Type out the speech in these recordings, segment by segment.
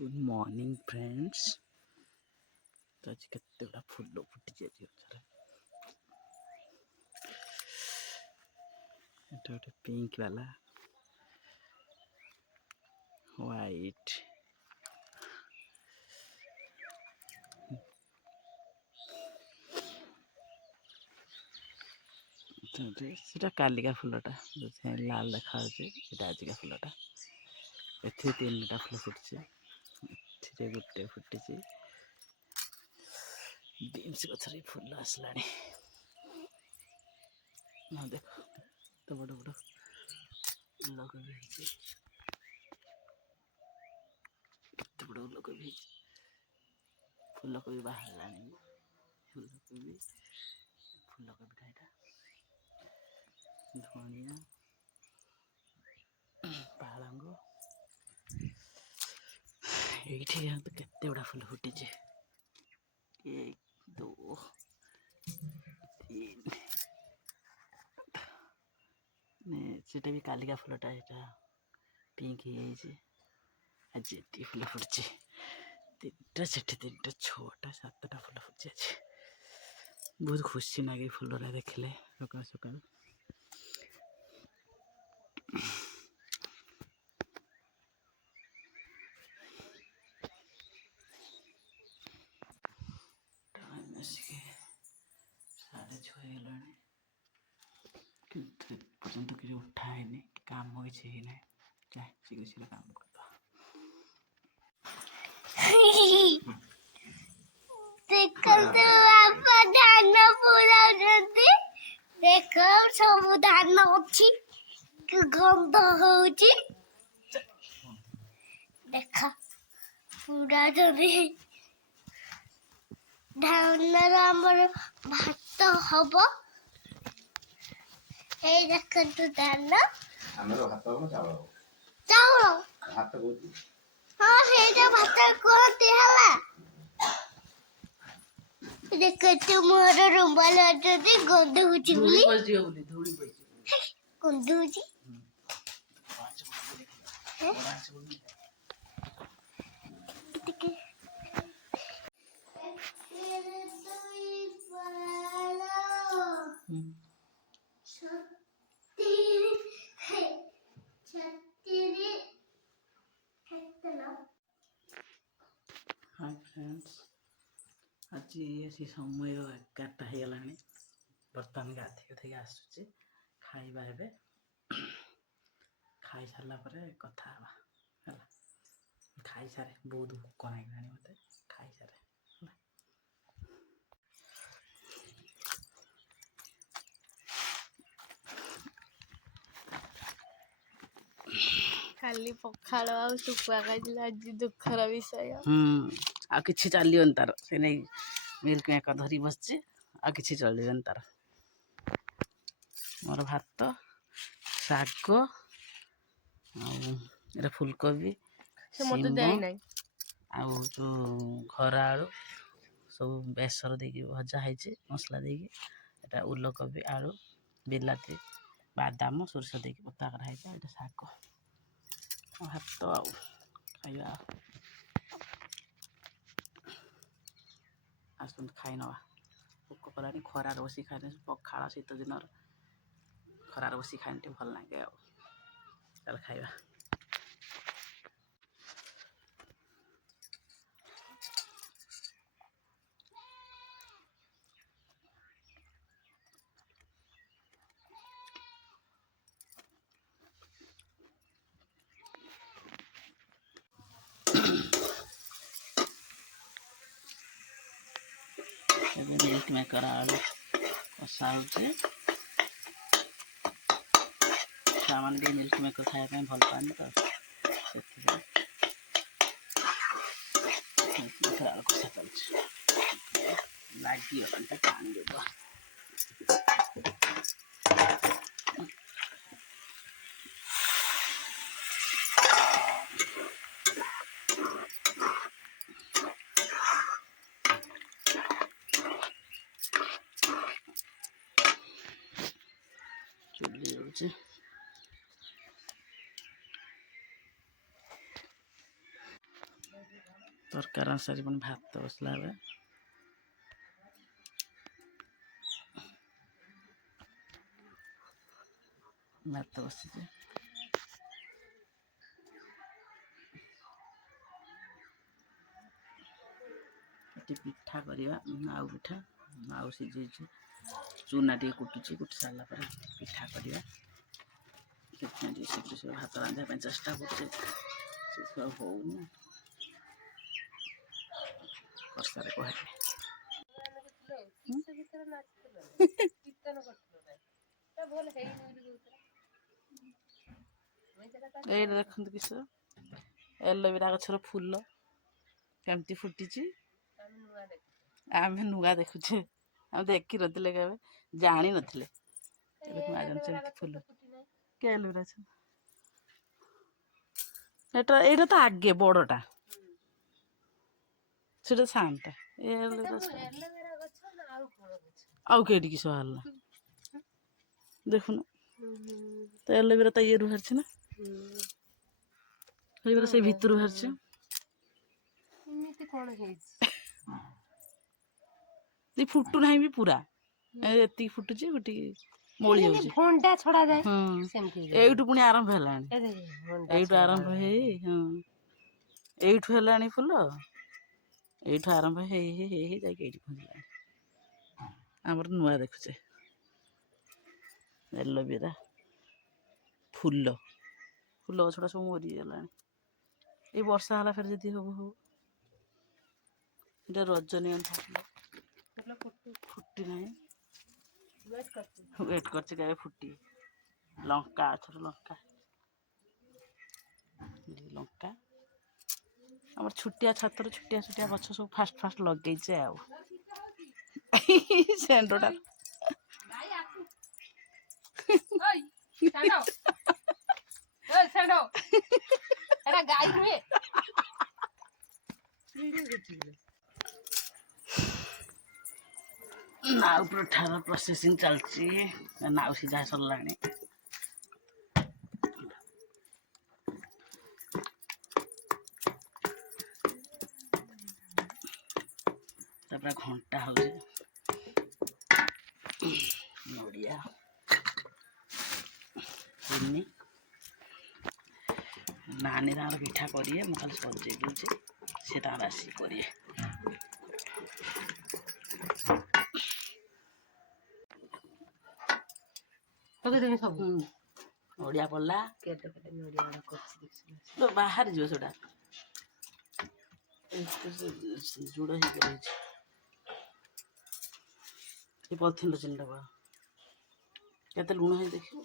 Good morning friends. तो आज केते बड़ा फूल फुटी जाए गोटे पिंक वाला व्हाइट सेटा कालिका फूलटा लाल देखा आजिका फूलटा ए तीन टा फूल फुटी गोटे फुटी बीन्स गछर फूल आसला देख तो बड़ बड़ फूलकोबी केते बड़ फूलकोबी फूलकोबी बाहर फूलकोबी फूलकोबीटा धनिया पालंग ये तो केते बड़ा फूल फुटी 1 2 3 सेटा भी कालिका फूलटा यहाँ पिंक आज ये फूल फुटी 3टा से 3टा 6टा 7टा फूल फुटी आज बहुत खुशी लगे फूल देखले सकाल सकाल पर्यंत किसी उठा है काम किसी ना शीघ्र शीघ्र काम करता देख सब धान अच्छी गंध हो देख पूरा जदि धान आमर भात हम এই দেখন্তু ধান ଆମର ଭାତ ହବ ଚାଉଳ ଚାଉଳ ଭାତ କୋଉଠି ହଁ ସେଇଟା ଭାତ କୋଉଠି ହେଲା ଦେଖନ୍ତୁ ମୋର ରୁମାଲ ଅଛନ୍ତି ଗନ୍ଧ ହଉଛି ବୋଲି ଧୂଳି ପଡିଯିବ ଗନ୍ଧ ହଉଛି ଟିକେ हाय फ्रेंड्स आज ये समय 11टा हो गला बर्तमान गाधे गाधे आसूचे खाइबा एबे खाई सारा पर कथा है खाई सारे बहुत भोक लगे मत खाई सारे खाली पखाड़ आ सुखुआ खाई आज दुखर विषय आ किछि चलियोन तार से नहीं मिल्क मेकर धरी बसचे आ किछि चलियोन तार मोर भात शाग आ फूलकोबी आ जो खरा आलू सब बेसर देकी भजा है मसला देकी एटा उलकोबी आलू बिलाती बादाम सोरस देकी पता कराई एटा शाग भात खाइबा आसन खाई नवा भोक कलानी खरार बसी खाने पखाड़ शीत दिन खरार बसी खाने भल लगे चल खाइबा मिल्क मेकर आलू कषा छुआ मिल्क मेकर खाया भल पानी तो आलू कषा चलती लगी पानी देव चुली हो ତରକାରୀ ଅନୁସାରେ ପୁଣି ଭାତ ବସିଲା ଏବେ। ଭାତ ବସିଛି। ଏଠି ପିଠା କରିବା, ଆଉ ପିଠା ଆଉ ସିଝେଇଛି, ଚୁନା ଟିକେ କୁଟୁଛି, କୁଟି ସାରିଲା ପରେ ପିଠା କରିବା। ସେଥିପାଇଁ ଟିକେ ଶୀଘ୍ର ଶୀଘ୍ର ଭାତ ରାନ୍ଧିବା ପାଇଁ ଚେଷ୍ଟା କରୁଛି, ଶୀଘ୍ର ହଉନି। ବର୍ଷାରେ କହିବି ଏଇଟା ଦେଖନ୍ତୁ କିସ ଏଲୋଭେରା ଗଛର ଫୁଲ କେମିତି ଫୁଟିଛି। ଆମେ ନୂଆ ଦେଖୁଛେ, ଆମେ ଦେଖିନଥିଲେ କେବେ, ଜାଣିନଥିଲେ। ଫୁଲ ଏଲୋଭେରା ଗଛ ଏଇଟା ତ ଆଗେ ବଡଟା, ସେଟା ସାନଟା। ଆଉ କେଠି କିସ ବାହାରିଲା ଦେଖୁନ ତ ଏଲୋଭେରା ତ ଇଏରୁ ବାହାରିଛି ନା, ଏଲୋଭେରା ସେଇ ଭିତରୁ ବାହାରିଛି। ଫୁଟୁ ନାହିଁ ବି ପୁରା, ଏତିକି ଫୁଟୁଛି, ଫୁଟିକି ମଉଳି ଯାଉଛି। ଭଣ୍ଡା ଛଡା ଯାଏ ହଁ ଏଇଠୁ ପୁଣି ଆରମ୍ଭ ହେଲାଣି, ଏଇଠୁ ଆରମ୍ଭ ହେଇ ହଁ ଏଇଠୁ ହେଲାଣି ଫୁଲ, ଏଇଠୁ ଆରମ୍ଭ ହେଇ ହେଇ ହେଇ ହେଇ ଯାଇକି ଏଇଠି ପହଞ୍ଚିଲାଣି। ଆମର ନୂଆ ଦେଖୁଛେ ଏଲୋଭେରା ଫୁଲ, ଫୁଲ ଗଛଟା ସବୁ ମରିଗଲାଣି। ଏଇ ବର୍ଷା ହେଲା ଫେରେ ଯଦି ହବ ହବ। ଏଇଟା ରଜନୀଗନ୍ଧା ଫୁଲ ଫୁଟି ନାହିଁ, ୱେଟ୍ କରିଛି କେବେ ଫୁଟି। ଲଙ୍କା ଗଛର ଲଙ୍କା, ଲଙ୍କା ଆମର ଛୋଟିଆ ଛାତରେ ଛୋଟିଆ ଛୋଟିଆ ଗଛ ସବୁ ଫାଷ୍ଟ ଫାଷ୍ଟ ଲଗେଇଛେ ଆଉ। ସେଣ୍ଡଟା ନାଉ ପଠାର ପ୍ରୋସେସିଂ ଚାଲିଛି, ନାଉ ସିଝା ସରିଲାଣି। ତାପରେ ଘଣ୍ଟା ହଉଛି, ନଡ଼ିଆ ଚିନି ନାନୀ ତାଙ୍କର ପିଠା କରିବେ, ମୁଁ ଖାଲି ସଜେଇ ଦଉଛି, ସେ ତାଙ୍କର ଆସିକି କରିବେ। ନଡ଼ିଆ ପଡ଼ିଲା, ବାହାରି ଯିବ ସେଟା, ଯୋଡ଼ ହେଇକି ରହିଛି। ଏ ପଲିଥିନ୍ ଚିନିଟା ପା କେତେ ଲୁଣ ହେଇ ଦେଖିବ।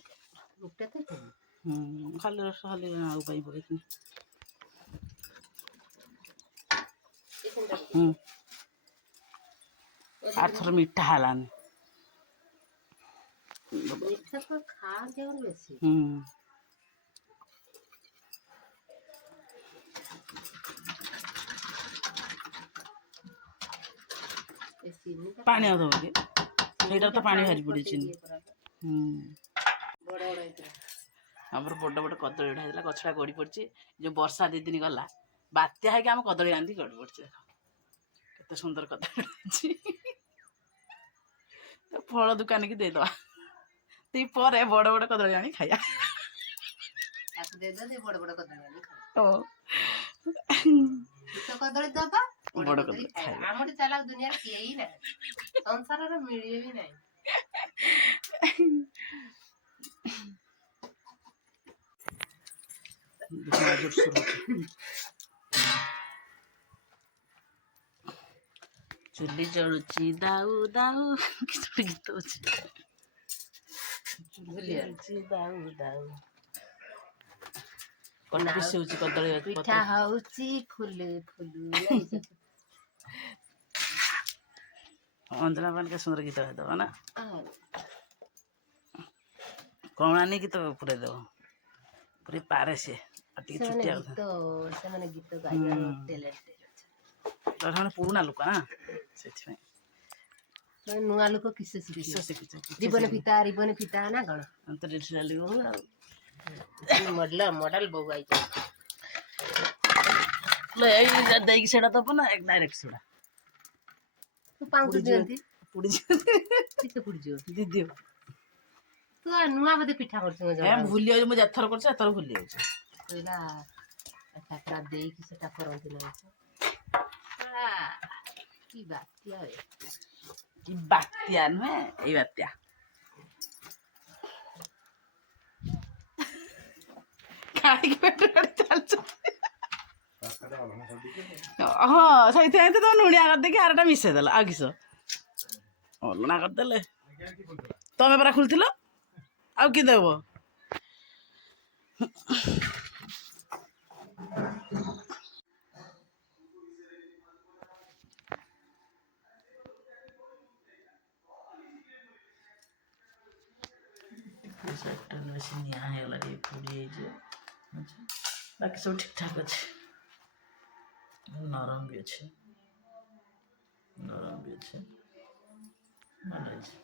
ଖାଲି ରସ ଖାଲି ଆଉ ପାଇଁ ପକେଇଥିଲି। ଆରଥର ମିଠା ହେଲାନି। ମିଠା ତ ଖାଆନ୍ତି ଆଉ ବେଶୀ। ପାଣି ଆଉ ଦବ କି, ସେଇଟା ତ ପାଣି ବାହାରି ପଡିଛି। ଆମର ବଡ଼ ବଡ଼ କଦଳୀ ଗୁଡ଼ା ହେଇଥିଲା, ଗଛଟା ଗଡ଼ି ପଡ଼ିଛି। ଯୋଉ ବର୍ଷା 2 ଦିନ ଗଲା, ବାତ୍ୟା ହେଇକି ଆମ କଦଳୀ ଆଣିକି ଗଡ଼ି ପଡ଼ିଛି। କେତେ ସୁନ୍ଦର କଦଳୀ ଅଛି। ଫଳ ଦୋକାନୀକି ଦେଇଦବା, ତି ପରେ ବଡ଼ ବଡ଼ କଦଳୀ ଆଣି ଖାଇବା। କଦଳୀ ଦବା, ବଡ଼ କଦଳୀ ଖାଇବା। ଆମର ଚାଲାକ ଦୁନିଆରେ କେହି ନାହିଁ, ସଂସାରରେ ମିଳିବେ ବି ନାହିଁ। ଚୁଲି ଜଳୁଛି ଦାଉ ଦାଉ, କିଛି ଗୀତ ଅଛି। ଚୁଲି ଜଳୁଛି ଦାଉ ଦାଉ, ହଉଛି କଦଳୀ ପିଠା ହଉଛି ଫୁଲୁ ଫୁଲୁ। ଅଞ୍ଜନା ପାଖରେ ସୁନ୍ଦର ଗୀତ ଗାଇଦବ ନା, କଣାନୀ ଗୀତ ପୁରେଇ ଦବ, ପୁରୀ ପାରେ ସିଏ। ସେମାନେ ଗୀତ ଗାଇବାର ଟ୍ୟାଲେଣ୍ଟେଡ୍ ଅଛନ୍ତି। ସେମାନେ ପୁରୁଣା ଲୋକ ନା, ସେଥିପାଇଁ। ନୂଆ ଲୋକ କିସ ଶିଖିଛ? ରିବନ ଫିତା ନା କଣ? ଟ୍ରାଡିସନାଲି ବୋହୂ ଆଉ ମଡେଲ ବୋହୂ ଆଇଛନ୍ତି। ଦେଇକି ସେଇଟା ଦବ ନା ଡାଇରେକ୍ଟ ସେଟା ତୁ ପାଉଁଶ ଦିଅନ୍ତି ପୁଡ଼ିଯିବ ଟିକେ ପୁଡ଼ିଯିବ ଦିଦି ତୁ ନୂଆ ବୋଧେ ପିଠା କରୁଛୁ ଭୁଲି ଯାଉଛି ମୁଁ ଯେଥର କରୁଛି ଏଥର ଭୁଲି ଯାଉଛି କହିଲା ଏଟା ଦେଇକି ସେଟା କରନ୍ତି ନା କି ବାତ୍ୟା କି ବାତ୍ୟା ନୁହେଁ ଏଇ ବାତ୍ୟା ଖାଇକି ପେଟ ଚାଲୁଛୁ ହଁ ସେଇଥିପାଇଁ ତ ତମ ଲୁଣିଆ କରିଦେଇକି ଆରଟା ମିଶେଇଦେଲ ଆଉ କିସ ଅଲଣା କରିଦେଲେ ତମେ ପରା ଖୋଲିଥିଲ ଆଉ କି ଦେବ ବେଶୀ ନିଆଁ ହେଇଗଲା ଟିକେ ପୋଡ଼ି ହେଇଯିବ ବାକି ସବୁ ଠିକ୍ ଠାକ୍ ଅଛି ନରମ ବି ଅଛି ଭଲ ହେଇଛି